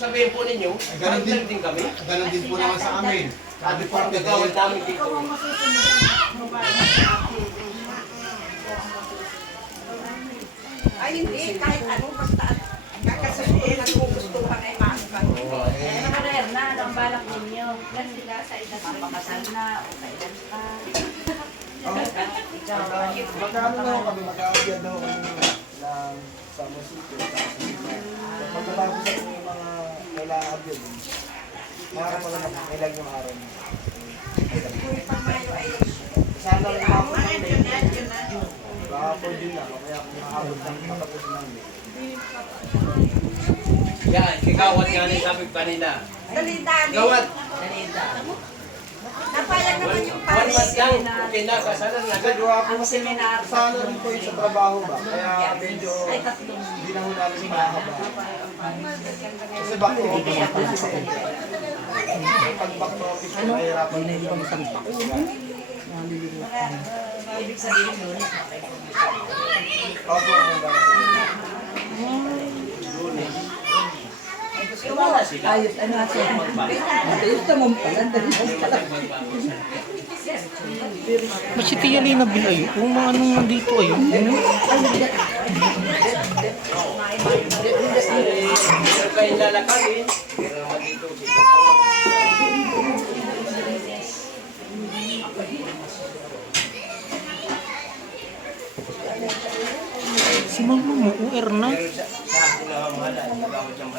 Sabihin po ninyo, Ganon din. din kami. Ganon din po naman sa amin. Sa department Nagawal namin dito. Ay, hindi. Kahit ano, basta kakasusuin at gugustuhan ay makakal. Eh, nakareer na, ang balak ninyo. Yan sila sa edad papakasal na, o kailan pa. Ikaw, Magkano na kami, mag-aagyan daw kami ng Sama City. Pagkatapos sa mga kailangan yun, makakapala na kailan yung araw niya. Kung pamayo ay Sana lang ako namin. Baka po din na, kaya kung nakabot ng matapos namin. Yan, kigawat nga rin sabi kanina. dali-dali. Gawat! Napayag naman yung One month Paris. lang, okay na, kasalan na. Gawa po ang kasi seminar. sana rin po yung sa trabaho ba? Kaya medyo Ay, tatlong. hindi na ho namin mahaba. Kasi back to office po kasi. Pag back to office po, mahirapan na yung pang Ibig sabihin nun, Opo, ang Wala sila. Ayos, ano nga siya? Ayos naman pala. Ba't si Tia Lina Bilayo? Kung mga anong nandito ayun. Pero kayo lalakarin, pero naman dito dito. Si Mama mo, UR na. Pero sa akin na mahala, nagawat yung